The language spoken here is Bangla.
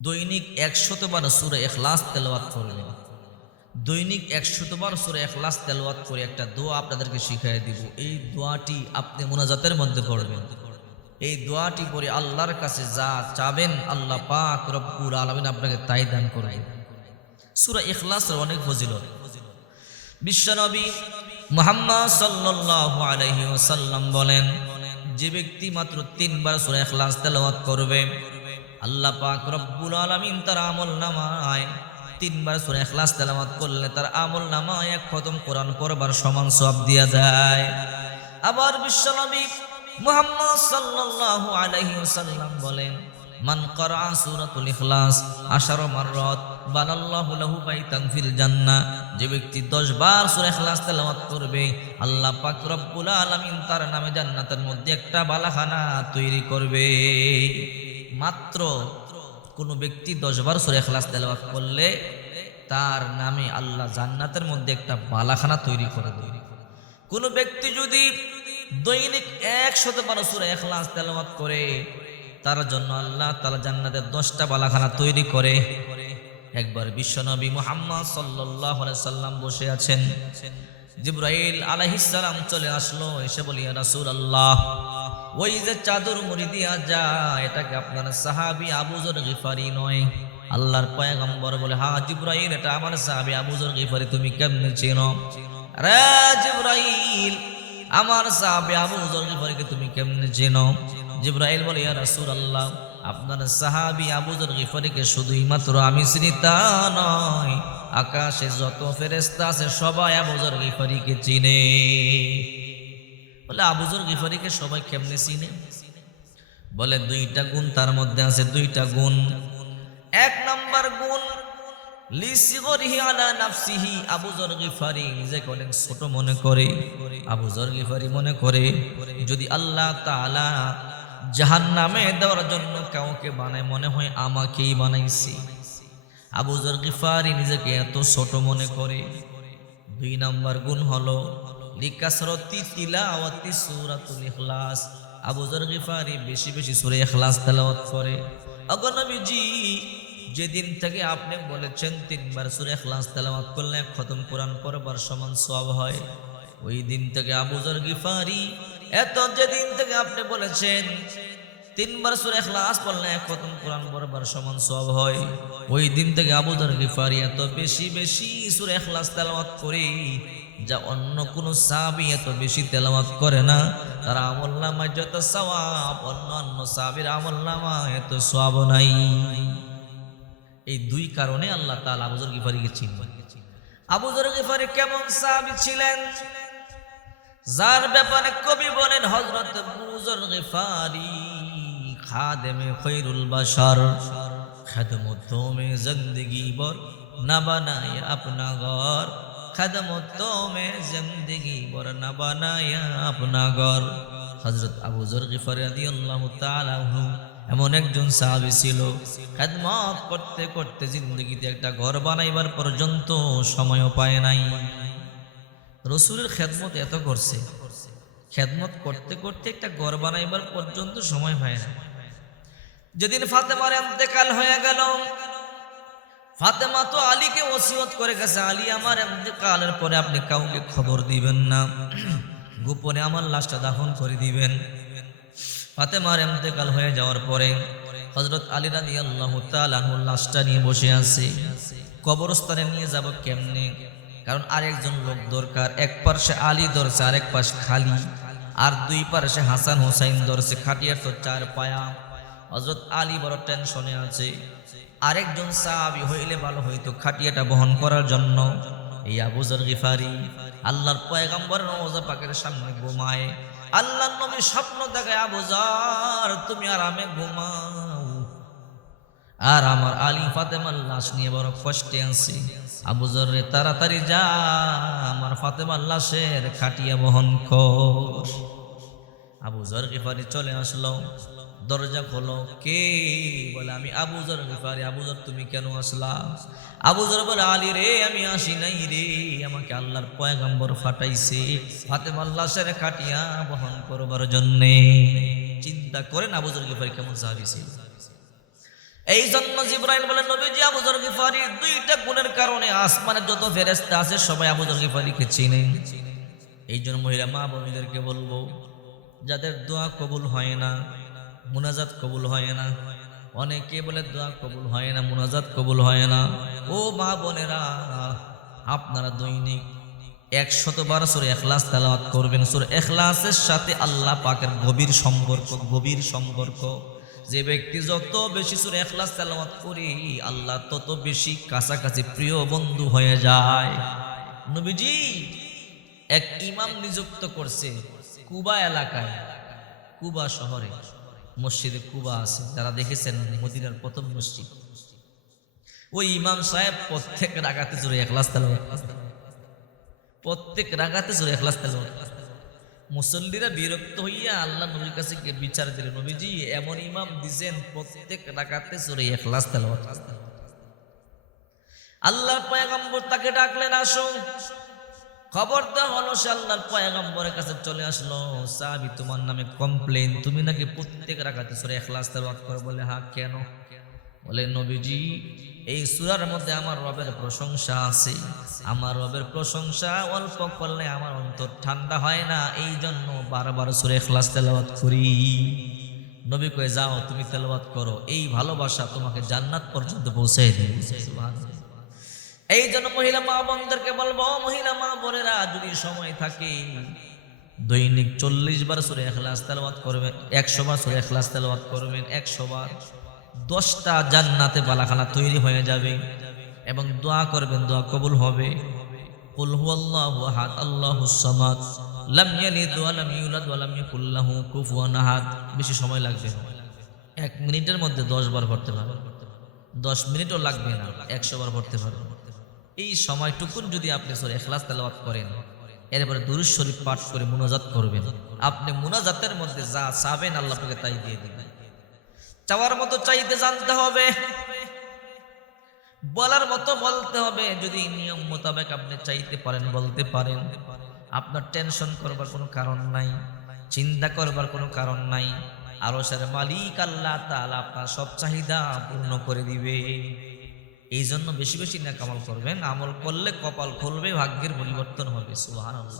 দৈনিক ১০০ বার সূরা ইখলাস তেলাওয়াত করবেন। দৈনিক ১০০ বার সূরা ইখলাস তেলাওয়াত করে একটা দোয়া আপনাদেরকে শিখিয়ে দিব। এই দোয়াটি আপনি মুনাজাতের মধ্যে পড়বেন। এই দোয়াটি পড়ে আল্লাহর কাছে যা চাবেন আল্লাহ পাক রব্বুল আলামিন আপনাকে তাই দান করবেন। সূরা ইখলাসের অনেক ফজিলত। বিশ্বনবী মুহাম্মদ সাল্লাল্লাহু আলাইহি ওয়াসাল্লাম বলেন, যে ব্যক্তি মাত্র ৩ বার সূরা ইখলাস তেলাওয়াত করবে, আল্লাহ পাক রব্বুল আলামিন তার আমলনামায় ৩ বার সূরা ইখলাস তেলাওয়াত করলে তার আমলনামায় এক খতম কোরআন পড়বার সমান সওয়াব দেয়া যায়। আবার বিশ্বনবী মুহাম্মদ সাল্লাল্লাহু আলাইহি ওয়াসাল্লাম বলেন, মান ক্বারা সূরাতুল ইখলাস ১০ মাররাত বানাল্লাহু লাহু বাইতান ফিল জান্নাহ, যে ব্যক্তি ১০ বার সূরা ইখলাস তেলাওয়াত করবে আল্লাহ পাক রব্বুল আলামিন তার নামে জান্নাতের মধ্যে একটা বালাখানা তৈরি করবে। মাত্র কোন ব্যক্তি ১০ বার সূরা ইখলাস তেলাওয়াত করলে তার নামে আল্লাহ জান্নাতের মধ্যে একটা বালাখানা তৈরি করে দেবে। কোন ব্যক্তি যদি দৈনিক ১০০ বার সূরা ইখলাস তেলাওয়াত করে তার জন্য আল্লাহ তাআলা জান্নাতের ১০টা বালাখানা তৈরি করে। একবার বিশ্বনবী মুহাম্মদ সাল্লাল্লাহু আলাইহি সাল্লাম বসে আছেন, জিবরাইল আলাইহিস সালাম চলে আসলো, এসে বলে, ইয়া রাসূলুল্লাহ, ওই যে চাদর মুড়ি দিয়া যায় এটাকে আপনার সাহাবী আবু যর গিফারি নয়? আল্লাহর পয়গম্বর বলে, হ্যাঁ জিবরাইল, এটা আমার সাহাবী আবু যর গিফারি। তুমি কেমনে চেনো? আরে জিবরাইল, আমার সাহাবী আবু যর গিফারিকে তুমি কেমনে চেনো? জিবরাইল বলে, ইয়া রাসূলুল্লাহ, আপনার সাহাবী আবু যর গিফারিকে শুধুই মাত্র আমি চিনি তা নয়, আকাশে যত ফেরেশতা আছে সবাই আবু যর গিফারিকে চিনে। বলে, আবু যর গিফারিকে সবাই কেমনে চিনে? বলে, ২টা গুণ তার মধ্যে আছে, ২টা গুণ। ১ নাম্বার গুণ, লিসিগরিহি আলা নাফসিহি, আবু যর গিফারি নিজেকে অনেক ছোট মনে করে। আবু যর গিফারি মনে করে যদি আল্লাহ তাআলা জাহান্নামে দেওয়ার জন্য কাউকে বানায় মনে হয় আমাকেই বানাইছে। আবু যর গিফারি নিজেকে এত ছোট মনে করে। ২ নাম্বার গুণ হলো লিকাসরতি তিলাওয়াতি সূরাতুল ইখলাস, আবু যর গিফারি বেশি বেশি সূরা ইখলাস তেলাওয়াত করে। ওগো নবীজি, যেদিন থেকে আপনি বলেছেন ৩ বার সূরা ইখলাস তেলাওয়াত করলে এক খতম কোরআন পড়বার সমান সওয়াব হয়, ওই দিন থেকে আবু যর গিফারি যেদিন থেকে আপনি বলেছেন ৩ বার সূরা ইখলাস পড়লে এক খতম কোরআন পড়বার সমান সওয়াব হয়, ওই দিন থেকে আবু যর গিফারি এত বেশি বেশি সূরা ইখলাস তেলাওয়াত করে যা অন্য কোন সাহাবী এত বেশি তেলাওয়াত করে না। তার আমলনামায় যত সওয়াব অন্যান্য সাহাবীর আমলনামায় এত সওয়াব নাই। এই ২ কারণে আল্লাহ তাআলা আবু যর গিফারিকে চিনবেন। আবু যর গিফারি কেমন সাহাবী ছিলেন, যার ব্যাপারে কবি বলেন, হযরত আবু যর গিফারি খাদেমে খৈরুল বাশার, খিদমতों में जिंदगी भर न बनाया अपना घर, খিদমতों में जिंदगी भर न बनाया अपना घर। হযরত আবু যর গিফারি রাদিয়াল্লাহু তাআলা আনহু এমন একজন সাহাবী ছিল, খিদমত করতে করতে জিন্দেগিতে একটা ঘর বানাইবার পর্যন্ত সময়ও পায় নাই। রাসূলের খিদমত এত করছে, খিদমত করতে করতে একটা ঘর বানাইবার পর্যন্ত সময় হয় না। যেদিন ফাতেমার ইন্তেকাল হয়ে গেল, ফাতেমা তো আলীকে ওসিয়ত করে গেছে, আলী আমার ইন্তেকালের পরে আপনি কাউকে খবর দিবেন না, গোপনে আমার লাশটা দাফন করে দিবেন। ফাতেমার ইন্তেকাল হয়ে যাওয়ার পরে হযরত আলী রাদিয়াল্লাহু তাআলা আনহুর লাশটা নিয়ে বসে আছে, কবরস্থানে নিয়ে যাব কেমনে? কারণ আরেকজন লোক দরকার। এক পাশে আলী ধরছে, আরেক পাশ খালি, আর ২ পাশে হাসান হুসাইন ধরছে, খাটিয়ার তো ৪ পায়া। হযরত আলী বড় টেনশনে আছে, আরেকজন সাহাবী হইলে ভালো হইতো খাটিয়াটা বহন করার জন্য। এই আবু যর গিফারি আল্লাহর পয়গম্বর রওজা পাকের সামনে ঘুমায়। আল্লাহর নবী স্বপ্ন দেখায়, আবু যর তুমি আরামে ঘুমাও, আর আমার আলী ফাতেমার লাশ নিয়ে বড় কষ্টে আছি। আবু যর রে তাড়াতাড়ি যা, আমার ফাতেমার লাশের খাটিয়া বহন কর। আবু যর গিফারি চলে আসলো, দরজা খোলো। কে? বলে, আমি আবু যর গিফারি। আবু যর তুমি কেন আসলা? আবু যর বলে, আলী রে আমি আসি নাই রে, আমাকে আল্লাহর পয়গম্বর ফাটাইছে ফাতেমার লাশের খাটিয়া বহন করবার জন্যে। চিন্তা করেন আবু যর গিফারি কেমন সাহাবী ছিল। এই জন্য জিবরাইল বলেন, নবীজি আবু যর গিফারী দুইটা গুণের কারণে আসমানের যত ফেরেশতা আছে সবাই আবু যর গিফারীকে চিনে। এই জন্য মহিলা মা বোনদেরকে বলবো, যাদের দোয়া কবুল হয় না, মুনাজাত কবুল হয় না, অনেকে বলে দোয়া কবুল হয় না, মুনাজাত কবুল হয় না, ও মা বোনেরা, আপনারা দৈনিক 100 বার সূরা ইখলাস তেলাওয়াত করবেন। সূরা ইখলাসের সাথে আল্লাহ পাকের গভীর সম্পর্ক, গভীর সম্পর্ক। যে ব্যক্তি যত বেশি সূরা ইখলাস তেলাওয়াত করে, আল্লাহ তত বেশি কাছাকাছি প্রিয় বন্ধু হয়ে যায়। নবীজি এক ইমাম নিযুক্ত করছে কুবা এলাকায়, কুবা শহরে, মসজিদে কুবা আছে, যারা দেখেছেন মদিনার প্রথম মসজিদ। ওই ইমাম সাহেব প্রত্যেক রাকাতে সূরা ইখলাস তেলাওয়াত করে, প্রত্যেক রাকাতে সূরা ইখলাস তেলাওয়াত করে। মুসল্লিরা বিরক্ত হইয়া আল্লাহ নবীর কাছে গিয়ে বিচার দিলেন, নবীজি এমন ইমাম দিছেন প্রত্যেক রাকাতে সূরা ইখলাস তেলাওয়াত করে। আল্লাহর পয়গম্বর তাকে ডাকলেন, আসো। খবর দেওয়া হলো, সে আল্লাহর পয়গম্বরের কাছে চলে আসলো। সাহাবী, তোমার নামে কমপ্লেন, তুমি নাকি প্রত্যেক রাকাতে সূরা ইখলাস তেলাওয়াত করো। বলে, হ্যাঁ, কেন? বলে, নবীজি এই সূরার মধ্যে আমার রবের প্রশংসা আছে, আমার রবের প্রশংসা অল্প করলে আমার অন্তর ঠান্ডা হয় না, এই জন্য বারবার সূরা ইখলাস তেলাওয়াত করি। নবী কয়ে, যাও তুমি তেলাওয়াত করো, এই ভালোবাসা তোমাকে জান্নাত পর্যন্ত পৌঁছে দিবে। সুবহানাল্লাহ। এই জন্য মহিলা মা বোনদেরকে বলবো, মহিলা মা বোনেরা, যদি সময় থাকে দৈনিক 40 বার সূরা ইখলাস তেলাওয়াত করবেন, 100 বার সূরা ইখলাস তেলাওয়াত করবেন, 100 বার 10টা জান্নাতে বালাখানা তৈরি হয়ে যাবে। এবং দোয়া করবেন, দোয়া কবুল হবে। কুল হুয়াল্লাহু আহাদ আল্লাহুস সামাদ লাম ইয়ালিদ ওয়া লাম ইউলাদ ওয়া লাম ইয়াকুল লাহু কুফুয়ান আহাদ। বেশি সময় লাগবে না, 1 মিনিটের মধ্যে 10 বার পড়তে পারবেন, 10 মিনিটও লাগবে না, 100 বার পড়তে পারবেন। এই সময়টুকুন যদি আপনি সূরা ইখলাস তেলাওয়াত করেন, এরপরে দুরূদ শরীফ পাঠ করে মুনাজাত করবেন, আপনি মুনাজাতের মধ্যে যা চাবেন আল্লাহ আপনাকে তাই দিয়ে দিবেন। চাওয়ার মতো চাইতে জানতে হবে, বলার মতো বলতে হবে। যদি নিয়ম মোতাবেক আপনি চাইতে পারেন, বলতে পারেন, আপনার টেনশন করবার কোনো কারণ নাই, চিন্তা করবার কোনো কারণ নাই। আরশের মালিক আল্লাহ তাআলা আপনার সব চাহিদা পূর্ণ করে দিবে। এই জন্য বেশি বেশি নেক আমল করবেন। আমল করলে কপাল খুলবে, ভাগ্যের পরিবর্তন হবে। সুবহানাল্লাহ।